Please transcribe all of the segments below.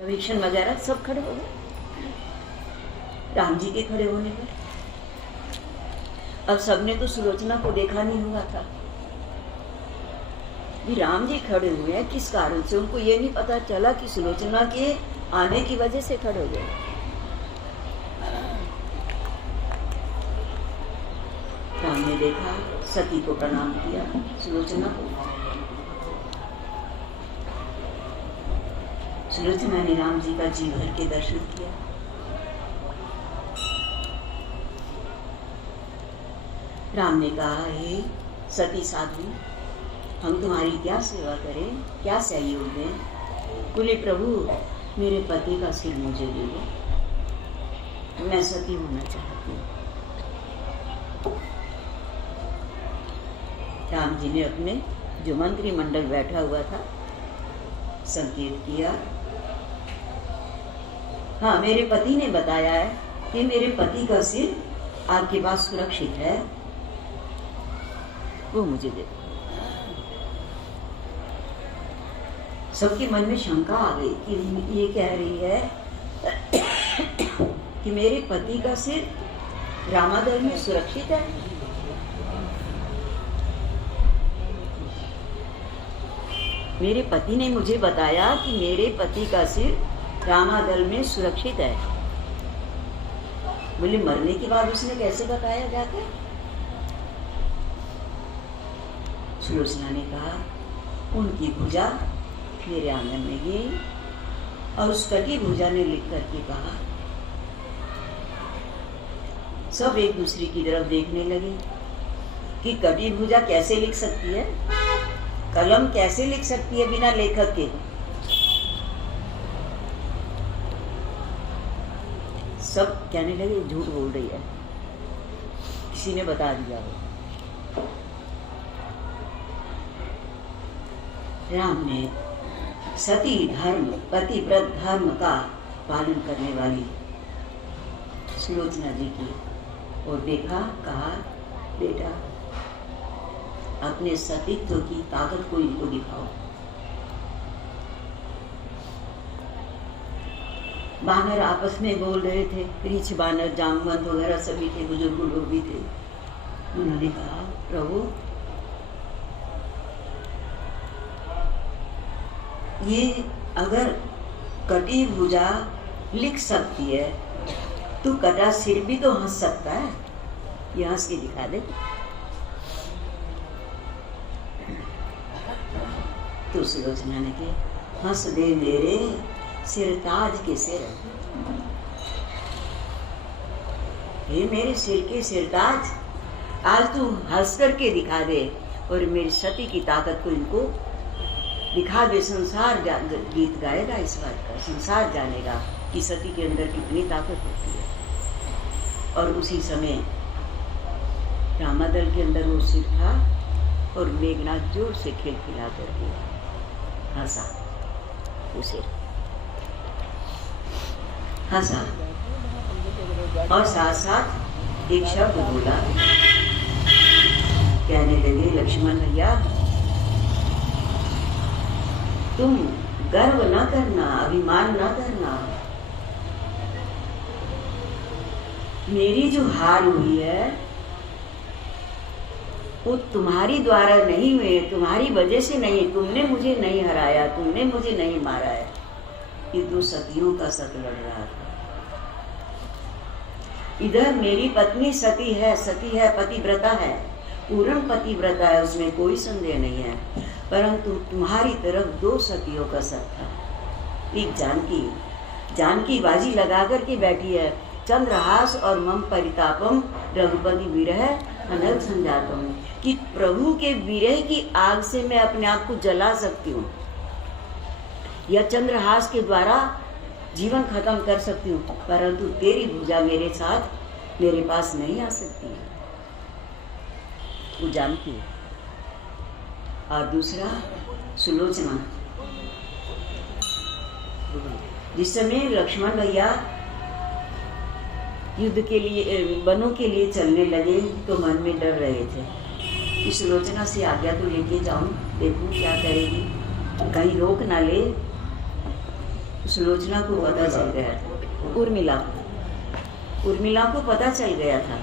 विभीषण वगैरह सब खड़े हो गए राम जी के खड़े होने पर। अब सबने तो सुलोचना को देखा नहीं हुआ था कि राम जी खड़े हुए हैं, किस कारण से। उनको ये नहीं पता चला कि सुलोचना के आने की वजह से खड़े हो गए। राम ने देखा, सती को प्रणाम किया, सुलोचना को। सुलोचना ने राम जी का जी भर के दर्शन किया। राम ने कहा, हे सती साधु, हम तुम्हारी क्या सेवा करें, क्या सहयोग दें। बोले, प्रभु मेरे पति का सिर मुझे दे दो, मैं सती होना चाहती हूँ। राम जी ने अपने जो मंत्रिमंडल बैठा हुआ था संकेत किया। हाँ, मेरे पति ने बताया है कि मेरे पति का सिर आपके पास सुरक्षित है, वो मुझे दे दो। सबके मन में शंका आ गई कि ये कह रही है कि मेरे पति का सिर रामादल में सुरक्षित है। मेरे पति ने मुझे बताया कि मेरे पति का सिर रामादल में सुरक्षित है। बोले, मरने के बाद उसने कैसे बताया जाकर। सुलोचना ने कहा, उनकी भुजा मेरे आंगन में गई और उस कटी भुजा ने लिख करके कहा। सब एक दूसरे की तरफ देखने लगे कि कटी भुजा कैसे लिख सकती है, कलम कैसे लिख सकती है बिना लेखक के। सब कहने लगे झूठ बोल रही है, किसी ने बता दिया हो। राम ने सती धर्म, पतिव्रत धर्म का पालन करने वाली सुलोचना जी की और देखा, कहा, बेटा अपने सतीत्व की ताकत को इनको दिखाओ। बानर आपस में बोल रहे थे, रीछ बानर, जामवंत वगैरह सभी थे, बुजुर्ग लोग भी थे। उन्होंने कहा, प्रभु ये अगर कटी भुजा लिख सकती है तो कटा सिर भी तो हंस सकता है, ये हंस के दिखा दे। तो सुलोचना ने कहा, हंस दे मेरे सिरताज के सिर। हे मेरे सिर के सिरताज, आज तू हंस करके दिखा दे और मेरी सती की ताकत को इनको दिखा दे। संसार गीत गाएगा इस बात का, संसार जानेगा कि सती के अंदर कितनी ताकत होती है। और उसी समय रामादल के अंदर वो सिर था और मेघनाथ जोर से खिलखिला करके हंसा। उसे हंसा और साथ साथ एक शब्द बोला, कहने लगे, लक्ष्मण भैया तुम गर्व न करना, अभिमान न करना। मेरी जो हार हुई है वो तुम्हारी द्वारा नहीं हुई, तुम्हारी वजह से नहीं। तुमने मुझे नहीं हराया, तुमने मुझे नहीं मारा है। ये दो सतियों का सत लड़ रहा था। इधर मेरी पत्नी सती है, पतिव्रता है, पूर्ण पतिव्रता है, उसमें कोई संदेह नहीं है। परंतु तुम्हारी तरफ दो सतियों का सत था। एक जानकी बाजी लगा करके बैठी है, चंद्रहास और मम परितापम रघुपति विरह अनल संजातम, कि प्रभु के विरह की आग से मैं अपने आप को जला सकती हूँ या चंद्रहास के द्वारा जीवन खत्म कर सकती हूँ, परंतु तेरी भुजा मेरे साथ मेरे पास नहीं आ सकती है। वो जानती है। और दूसरा सुलोचना, जिस समय लक्ष्मण भैया युद्ध के लिए, वनों के लिए चलने लगे तो मन में डर रहे थे कि सुलोचना से आज्ञा तो लेके जाऊं, देखूं क्या करेगी, कहीं रोक ना ले। सुलोचना को पता चल गया था, उर्मिला को पता चल गया था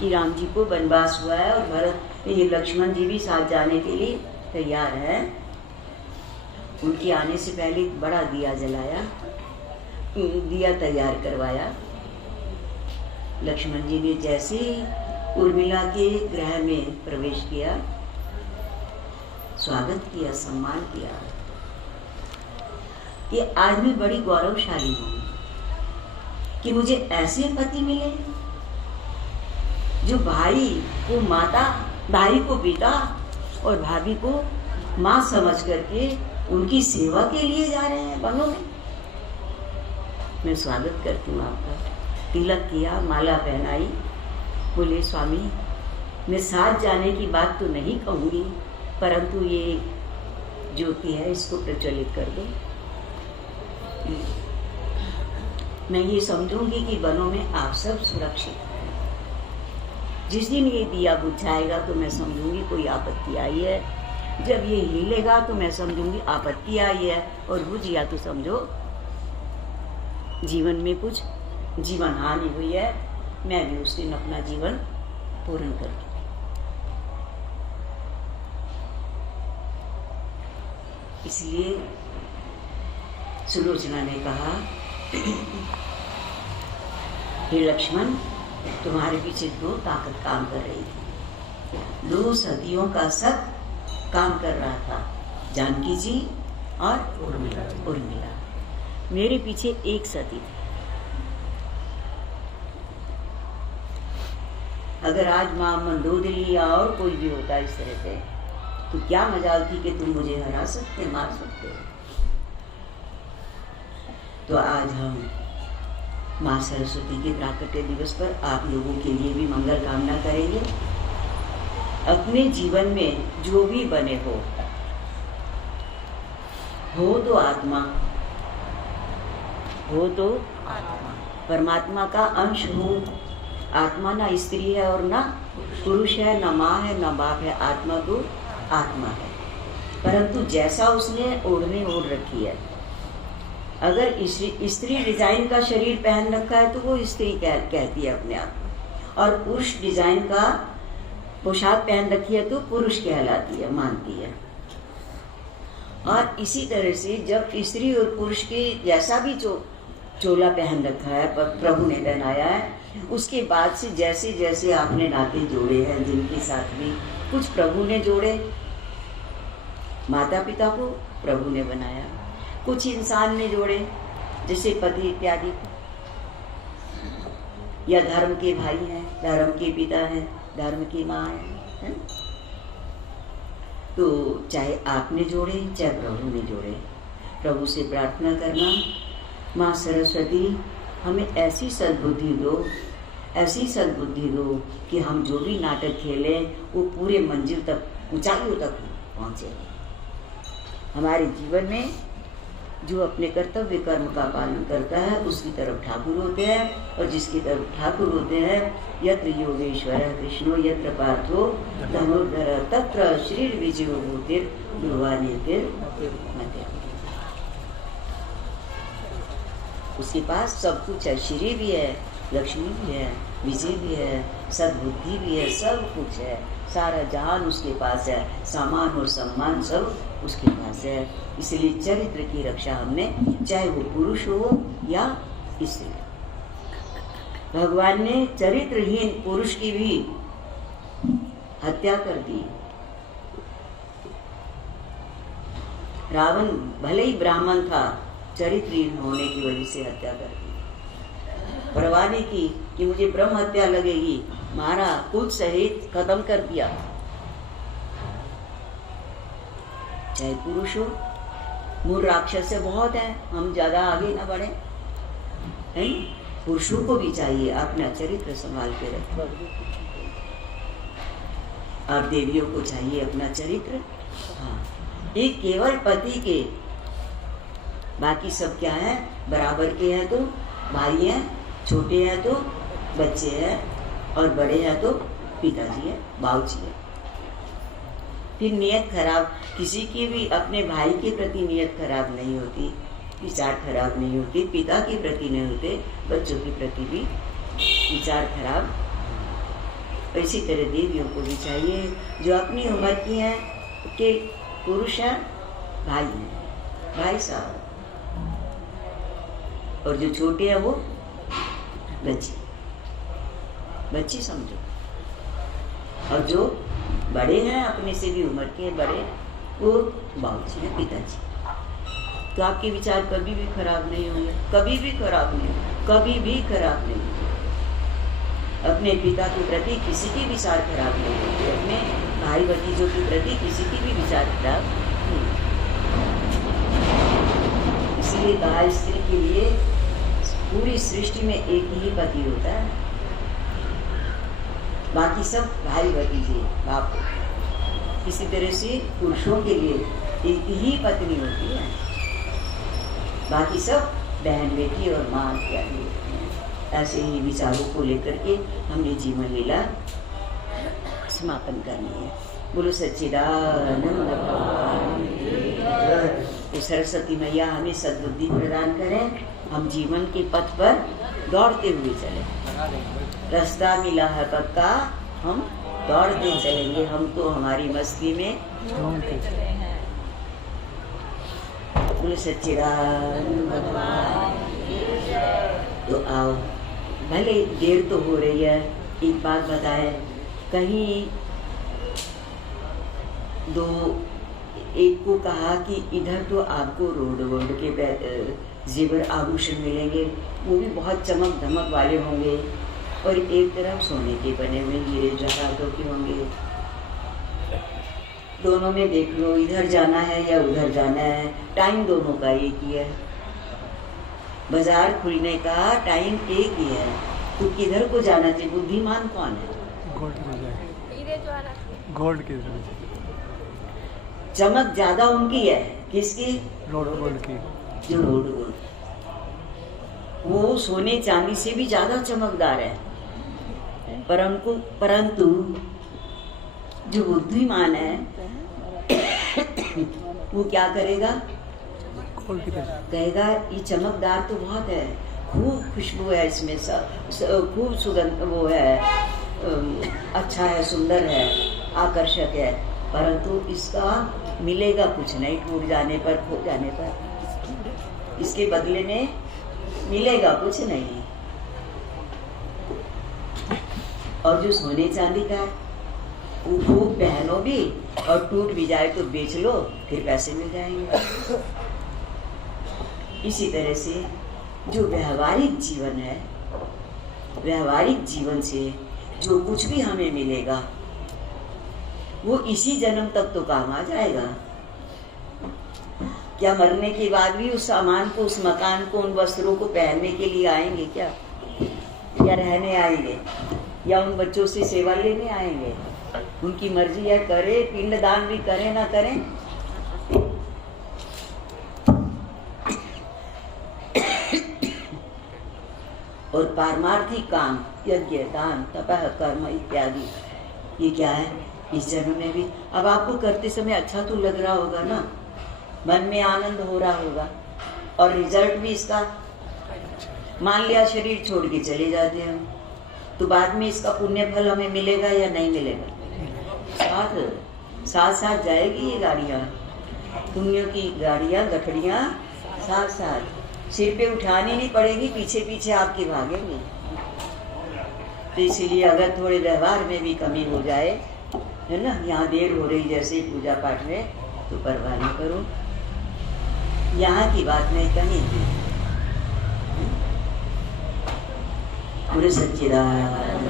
कि राम जी को वनवास हुआ है और भरत ये लक्ष्मण जी भी साथ जाने के लिए तैयार है। उनके आने से पहले बड़ा दिया जलाया, दिया तैयार करवाया। लक्ष्मण जी ने जैसे उर्मिला के गृह में प्रवेश किया, स्वागत किया, सम्मान किया कि आज मैं बड़ी गौरवशाली हूँ कि मुझे ऐसे पति मिले जो भाई को माता, भाई को पिता और भाभी को माँ समझ करके उनकी सेवा के लिए जा रहे हैं वनों में। मैं स्वागत करती हूँ आपका। तिलक किया, माला पहनाई। बोले स्वामी, मैं साथ जाने की बात तो नहीं कहूँगी, परंतु ये ज्योति है इसको प्रज्वलित कर दो। मैं ये समझूंगी कि वनों में आप सब सुरक्षित हैं। जिस दिन ये दिया बुझाएगा तो मैं समझूंगी कोई आपत्ति आई है, जब ये हिलेगा तो मैं समझूंगी आपत्ति आई है, और बुझ गया तो समझो जीवन में कुछ जीवन हानि हुई है। मैं भी उस दिन अपना जीवन पूर्ण कर दूँ। इसलिए सुलोचना ने कहा, हे लक्ष्मण, तुम्हारे पीछे दो ताकत काम कर रही थी, दो सतियों का सब काम कर रहा था, जानकी जी और उर्मिला। मेरे पीछे एक सती थी। अगर आज माँ मंदोदरी या और कोई भी होता इस तरह से, तो क्या मजाल थी कि तुम मुझे हरा सकते, मार सकते हो। तो आज हम माँ सरस्वती के प्राकट्य दिवस पर आप लोगों के लिए भी मंगल कामना करेंगे। अपने जीवन में जो भी बने हो तो आत्मा, हो तो परमात्मा का अंश हो। आत्मा ना स्त्री है और ना पुरुष है, ना माँ है ना बाप है, आत्मा तो आत्मा है। परंतु जैसा उसने ओढ़नी ओढ़ रखी है, अगर स्त्री डिजाइन का शरीर पहन रखा है तो वो स्त्री कहती है अपने आप को, और पुरुष डिजाइन का पोशाक पहन रखी है तो पुरुष कहलाती है, मानती है। और इसी तरह से जब स्त्री और पुरुष के जैसा भी चोला पहन रखा है, प्रभु ने पहनाया है, उसके बाद से जैसे जैसे आपने नाते जोड़े हैं, जिनके साथ भी कुछ प्रभु ने जोड़े, माता पिता को प्रभु ने बनाया, कुछ इंसान ने जोड़े जैसे पति इत्यादि, या धर्म के भाई हैं, धर्म के पिता हैं, धर्म की माँ है? तो चाहे आपने जोड़े चाहे प्रभु ने जोड़े, प्रभु से प्रार्थना करना, माँ सरस्वती हमें ऐसी सद्बुद्धि दो, ऐसी सद्बुद्धि दो कि हम जो भी नाटक खेलें वो पूरे मंजिल तक, ऊंचाइयों तक पहुँचे। हमारे जीवन में जो अपने कर्तव्य कर्म का पालन करता है उसकी तरफ ठाकुर होते हैं, और जिसकी तरफ ठाकुर होते हैं, यत्र योगेश्वर कृष्णो यत्र पार्थो धनुर्धर तत्र श्री विजयो भूतिर ध्रुवानिर्मते। उसके पास सब कुछ है, श्री भी है, लक्ष्मी भी है, विजय भी है, सद्बुद्धि भी है, सब कुछ है, सारा जहान उसके पास है, सामान और सम्मान सब उसके पास है। इसलिए चरित्र की रक्षा हमने, चाहे वो पुरुष हो या स्त्री। भगवान ने चरित्रहीन पुरुष की भी हत्या कर दी। रावण भले ही ब्राह्मण था, चरित्रहीन होने की वजह से हत्या कर दी। परवाह नहीं की कि मुझे ब्रह्म हत्या लगेगी, मारा, कुल सहित खत्म कर दिया। चाहे पुरुष हो, मूल राक्षस से बहुत है, हम ज्यादा आगे ना बढ़े, है? पुरुषों को भी चाहिए अपना चरित्र संभाल के रखो, और देवियों को चाहिए अपना चरित्र। हाँ, एक केवल पति के, बाकी सब क्या है, बराबर के हैं तो भाई हैं, छोटे हैं तो बच्चे हैं, और बड़े हैं तो पिताजी है, बाबूजी है। फिर नियत खराब, किसी की भी अपने भाई के प्रति नियत खराब नहीं होती, विचार खराब नहीं होते, पिता के प्रति नहीं होते, बच्चों के प्रति भी विचार खराब। इसी तरह देवियों को भी चाहिए, जो अपनी उम्र की हैं के पुरुष हैं, भाई हैं, भाई साहब, और जो छोटे हैं वो बच्ची, बच्ची समझो। और जो बड़े हैं, अपने से भी उम्र के बड़े, वो बाबूजी हैं, पिताजी। तो आपके विचार कभी भी खराब नहीं होंगे, कभी भी खराब नहीं होंगे, कभी भी खराब नहीं होंगे। अपने पिता के प्रति किसी के विचार खराब नहीं होंगे, अपने भाई भतीजों के प्रति किसी के भी विचार खराब नहीं। इसलिए कहा स्त्री के लिए पूरी सृष्टि में एक ही पति होता है, बाकी सब भाई भतीजे बाप। इसी तरह से पुरुषों के लिए एक ही पत्नी होती है, बाकी सब बहन बेटी और माँ इत्यादि होती हैं। ऐसे ही विचारों को लेकर के हमने जीवन लीला समापन करनी है। बोलो सच्चिदानंद भगवान। तो सरस्वती मैया हमें सद्बुद्धि प्रदान करें, हम जीवन के पथ पर दौड़ते हुए चलें। रास्ता मिला है पक्का, हम दौड़ते चलेंगे, हम तो हमारी मस्ती में बोलो सच्चिदानंद भगवान। तो आओ, भले देर तो हो रही है, एक बात बताए, कहीं दो एक को कहा कि इधर तो आपको रोड के जेवर आभूषण मिलेंगे, वो भी बहुत चमक धमक वाले होंगे, और एक तरफ सोने के बने हुए हीरे जवाहरातों के होंगे। दोनों में देख लो, इधर जाना है या उधर जाना है, टाइम दोनों का एक ही है। बाजार खुलने का टाइम एक ही है, तो किधर को जाना चाहिए? बुद्धिमान कौन है? गोल्ड की चमक ज्यादा उनकी है, किसकी? गोल्ड की। जो रोड गोल्ड, वो सोने चांदी से भी ज्यादा चमकदार है। परंतु जो बुद्धिमान है वो क्या करेगा? कहेगा ये चमकदार तो बहुत है, खूब खुशबू है इसमें, खूब सुगंध वो है, अच्छा है, सुंदर है, आकर्षक है, परंतु इसका मिलेगा कुछ नहीं, टूट जाने पर, खो जाने पर इसके बदले में मिलेगा कुछ नहीं। और जो सोने चांदी का है वो खूब पहनो भी, और टूट भी जाए तो बेच लो, फिर पैसे मिल जाएंगे। इसी तरह से जो व्यवहारिक जीवन है, व्यवहारिक जीवन से जो कुछ भी हमें मिलेगा वो इसी जन्म तक तो काम आ जाएगा। क्या मरने के बाद भी उस सामान को, उस मकान को, उन वस्त्रों को पहनने के लिए आएंगे क्या? या रहने आएंगे, या उन बच्चों से सेवा लेने आएंगे? उनकी मर्जी है, करे पिंडदान भी करें ना करें। और पारमार्थिक काम, यज्ञ, दान, तपः, कर्म इत्यादि, ये क्या है? इस जन्म में भी अब आपको करते समय अच्छा तो लग रहा होगा ना, मन में आनंद हो रहा होगा, और रिजल्ट भी इसका, मान लिया शरीर छोड़ के चले जाते हैं हम, तो बाद में इसका पुण्य फल हमें मिलेगा या नहीं मिलेगा? साथ साथ जाएगी ये गाड़ियाँ, पुण्यों की गाड़ियाँ, गठड़ियाँ साथ साथ, सिर पे उठानी नहीं पड़ेगी, पीछे पीछे आपके भागेंगे। तो इसलिए अगर थोड़े व्यवहार में भी कमी हो जाए, है ना, यहाँ देर हो रही जैसे पूजा पाठ में, तो परवाह न करो, यहाँ की बात नहीं कहीं की। पूरे सच्चिदानंद